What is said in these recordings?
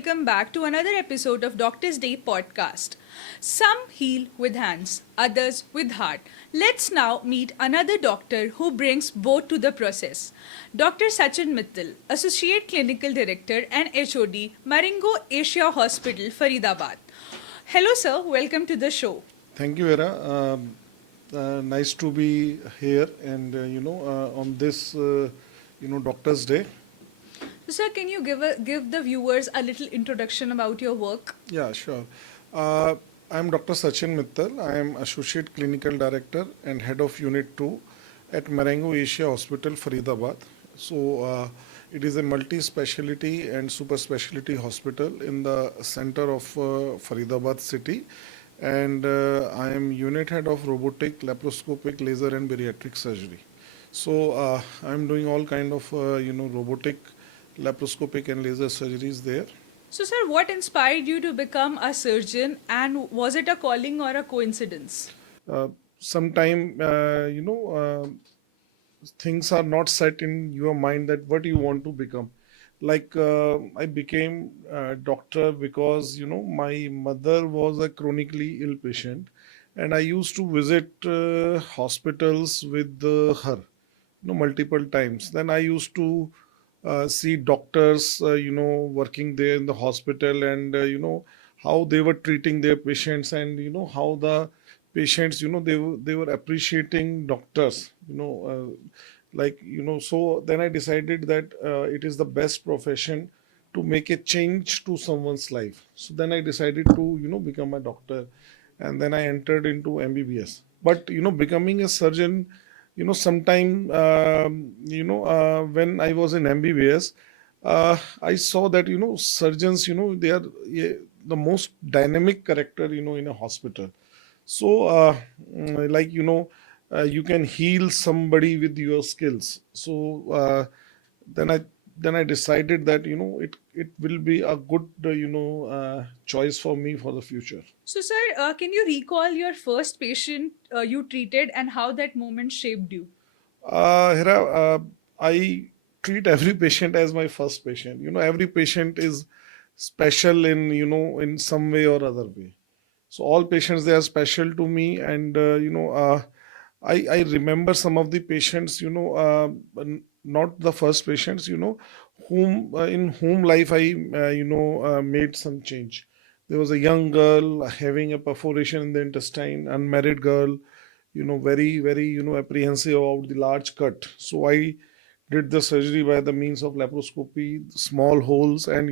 welcome back to another episode of Doctor's Day podcast. Some heal with hands, others with heart. Let's now meet another doctor who brings both to the process. Dr. Sachin Mittal, Associate Clinical Director and HOD, Marengo Asia Hospital, Faridabad. Hello, sir. Welcome to the show. Thank you, Vera. Nice to be here and on this Doctor's Day. So, sir, can you give the viewers a little introduction about your work? Yeah, sure. Uh, I'm Dr. Sachin Mittal. I am Associate Clinical Director and Head of Unit 2 at Marengo Asia Hospital, Faridabad. It is a multi-speciality and super specialty hospital in the center of Faridabad city. And I am unit head of robotic, laparoscopic, laser and bariatric surgery. I'm doing all kind of robotic, laparoscopic and laser surgeries there. So, sir, what inspired you to become a surgeon, and was it a calling or a coincidence? Uh, Sometime things are not set in your mind that what you want to become. I became a doctor because my mother was a chronically ill patient, and I used to visit hospitals with her, multiple times. Then I used to see doctors, working there in the hospital, and how they were treating their patients, and how the patients, they were appreciating doctors, So then I decided that it is the best profession to make a change to someone's life. So then I decided to become a doctor, and then I entered into MBBS. But becoming a surgeon, sometime when I was in MBBS, I saw that surgeons, they are the most dynamic character in a hospital. So you can heal somebody with your skills. Then i then I decided that it will be a good choice for me for the future. So, sir, can you recall your first patient you treated and how that moment shaped you? Hira, I treat every patient as my first patient. Every patient is special in some way or other way. So all patients, they are special to me, and I remember some of the patients, not the first patients, whom in whom life I made some change. There was a young girl having a perforation in the intestine, unmarried girl, very apprehensive about the large cut. So I did the surgery by the means of laparoscopy, small holes, and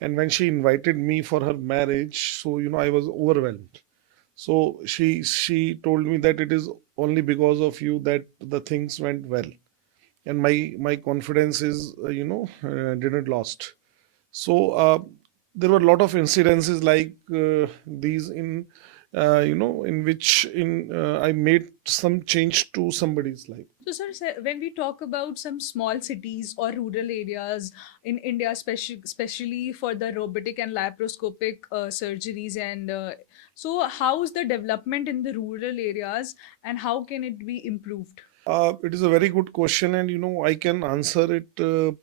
when she invited me for her marriage, so I was overwhelmed. So she told me that it is only because of you that the things went well, and my confidence is didn't lost. So there were a lot of incidences like these in in which in I made some change to somebody's life. So, sir, when we talk about some small cities or rural areas in India, especially for the robotic and laparoscopic surgeries, and so how's the development in the rural areas, and how can it be improved? It is a very good question, and I can answer it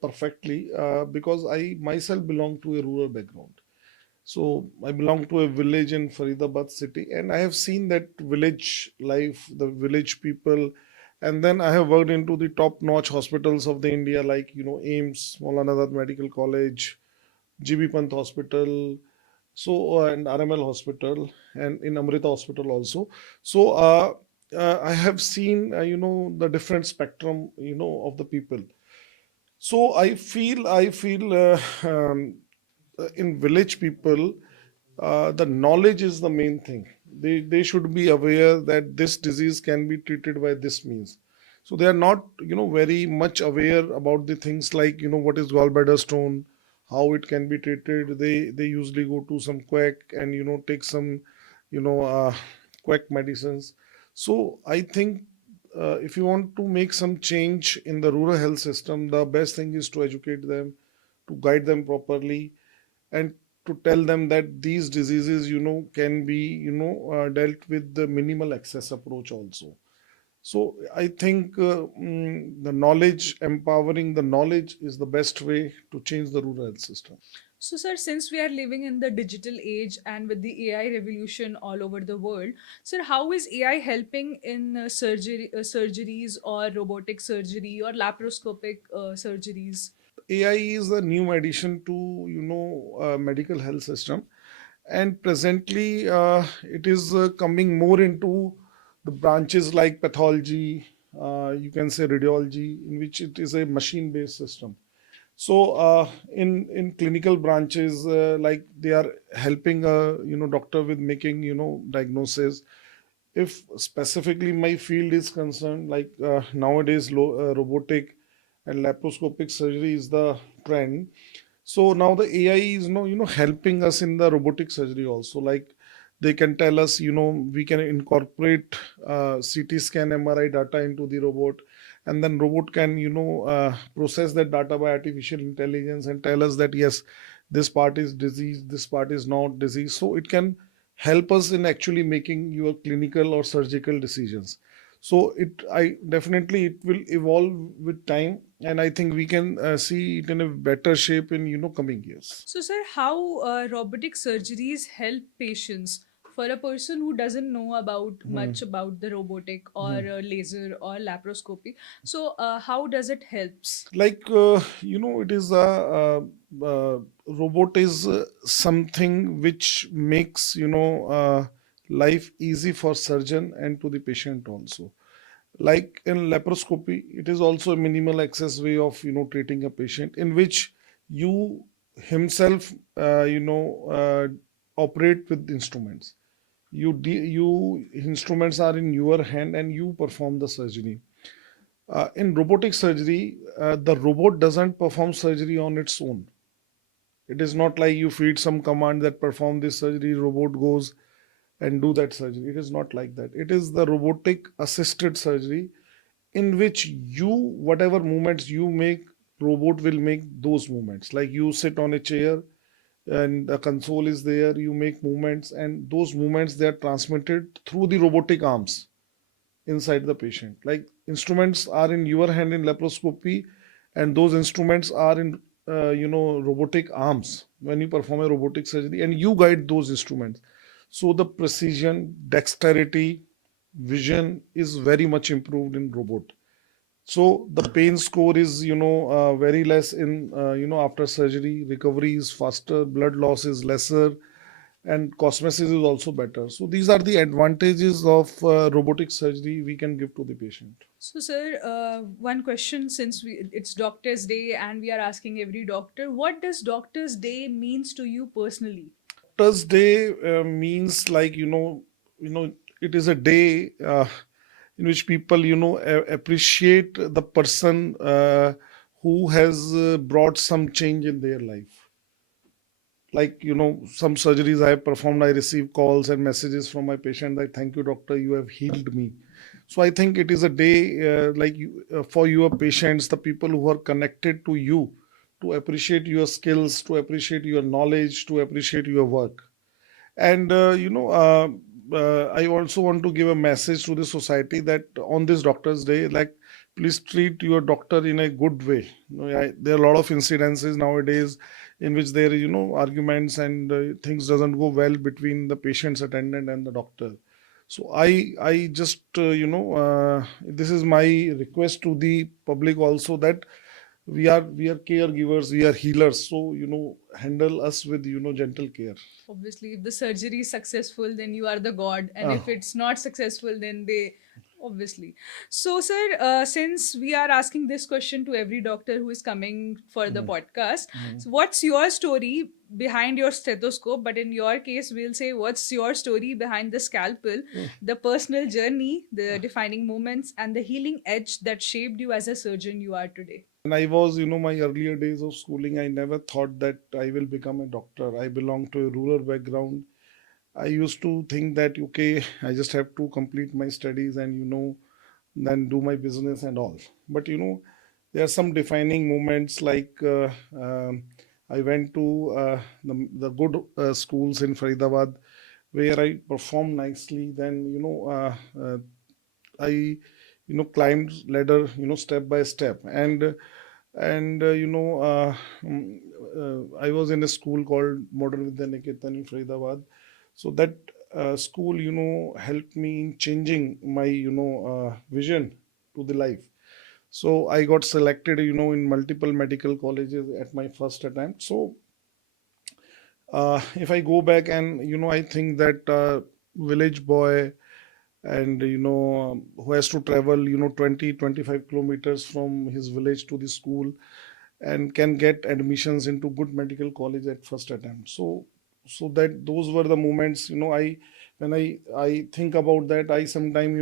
perfectly because I myself belong to a rural background. So I belong to a village in Faridabad city, and I have seen that village life, the village people, and then I have worked into the top-notch hospitals of the India, like AIMS, Maulana Azad Medical College, GB Pant Hospital, and RML Hospital, and in Amrita Hospital also. So I have seen the different spectrum of the people. So I feel in village people, the knowledge is the main thing. They should be aware that this disease can be treated by this means. So they are not very much aware about the things like what is gallbladder stone, how it can be treated. They usually go to some quack and take some you know uh, quack medicines. So I think if you want to make some change in the rural health system, the best thing is to educate them, to guide them properly, and to tell them that these diseases can be dealt with the minimal access approach also. So I think the knowledge, empowering the knowledge, is the best way to change the rural health system. So, sir, since we are living in the digital age and with the AI revolution all over the world, sir, how is AI helping in surgeries or robotic surgery or laparoscopic surgeries? AI is a new addition to medical health system, and presently it is coming more into the branches like pathology, you can say radiology, in which it is a machine based system. So in clinical branches, like they are helping doctor with making diagnosis. If specifically my field is concerned, like nowadays robotic and laparoscopic surgery is the trend. So now the AI is helping us in the robotic surgery also. Like they can tell us, we can incorporate CT scan, MRI data into the robot, and then robot can process that data by artificial intelligence and tell us that yes, this part is disease, this part is not disease. So it can help us in actually making your clinical or surgical decisions. So I definitely it will evolve with time, and I think we can see it in a better shape in coming years. So, sir, how robotic surgeries help patients? For a person who doesn't know about much about the robotic or laser or laparoscopy, so how does it helps? Like it is robot is something which makes life easy for surgeon and to the patient also. Like in laparoscopy, it is also a minimal access way of treating a patient, in which you himself operate with instruments. You instruments are in your hand and you perform the surgery. In robotic surgery, the robot doesn't perform surgery on its own. It is not like you feed some command that perform this surgery, robot goes and do that surgery. It is not like that. It is the robotic assisted surgery, in which whatever movements you make, robot will make those movements. Like you sit on a chair and the console is there, you make movements, and those movements they are transmitted through the robotic arms inside the patient. Like instruments are in your hand in laparoscopy, and those instruments are in robotic arms when you perform a robotic surgery, and you guide those instruments. So the precision, dexterity, vision is very much improved in robot. So the pain score is very less in after surgery. Recovery is faster, blood loss is lesser, and cosmesis is also better. So these are the advantages of robotic surgery we can give to the patient. So, sir, one question, since it's Doctor's Day and we are asking every doctor, what does Doctor's Day means to you personally? Doctor's Day means, like it is a day in which people appreciate the person who has brought some change in their life. Like some surgeries I have performed, I receive calls and messages from my patient like, thank you doctor, you have healed me. So I think it is a day for your patients, the people who are connected to you, to appreciate your skills, to appreciate your knowledge, to appreciate your work. And I also want to give a message to the society that on this doctor's day, like, please treat your doctor in a good way. There are a lot of incidences nowadays in which there are arguments, and things doesn't go well between the patient's attendant and the doctor. So I just this is my request to the public also, that we are caregivers, we are healers, so handle us with gentle care. Obviously, if the surgery is successful, then you are the god, and if Ah. it's not successful, then they obviously. So, sir, since we are asking this question to every doctor who is coming for the podcast, so what's your story behind your stethoscope? But in your case, we'll say, what's your story behind the scalpel, the personal journey, the defining moments, and the healing edge that shaped you as a surgeon you are today? When I was, my earlier days of schooling, I never thought that I will become a doctor. I belong to a rural background. I used to think that, okay, I just have to complete my studies and, then do my business and all. But, there are some defining moments, like I went to the good schools in Faridabad, where I performed nicely. Then, I climbed ladder step by step, and And I was in a school called Modern Vidya Niketan in Faridabad. So that school, helped me in changing my, vision to the life. So I got selected, in multiple medical colleges at my first attempt. So if I go back and, I think that village boy and, who has to travel, 20, 25 kilometers from his village to the school and can get admissions into good medical college at first attempt. So that those were the moments, when I think about that, I sometime,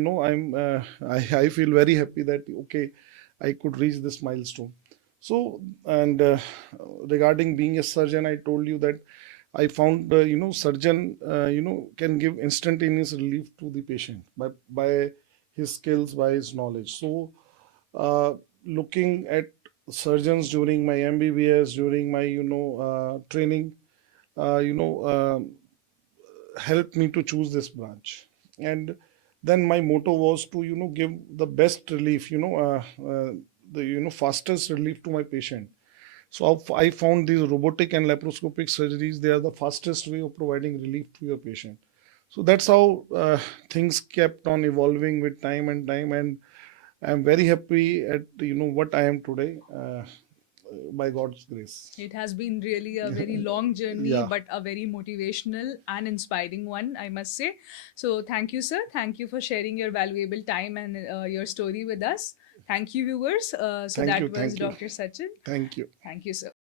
I feel very happy that, okay, I could reach this milestone. So, and regarding being a surgeon, I told you that I found, surgeon, can give instantaneous relief to the patient by his skills, by his knowledge. So, uh, looking at surgeons during my MBBS, during my, training, uh, you know, uh, helped me to choose this branch. And then my motto was to, give the best relief, the, fastest relief to my patient. So I found these robotic and laparoscopic surgeries, they are the fastest way of providing relief to your patient. So that's how things kept on evolving with time and time. And I'm very happy at, what I am today, by God's grace. It has been really a very long journey, Yeah. but a very motivational and inspiring one, I must say. So, thank you, sir. Thank you for sharing your valuable time and your story with us. Thank you, viewers. So, Thank you. that was Thank you. Dr. Sachin. Thank you. Thank you, sir.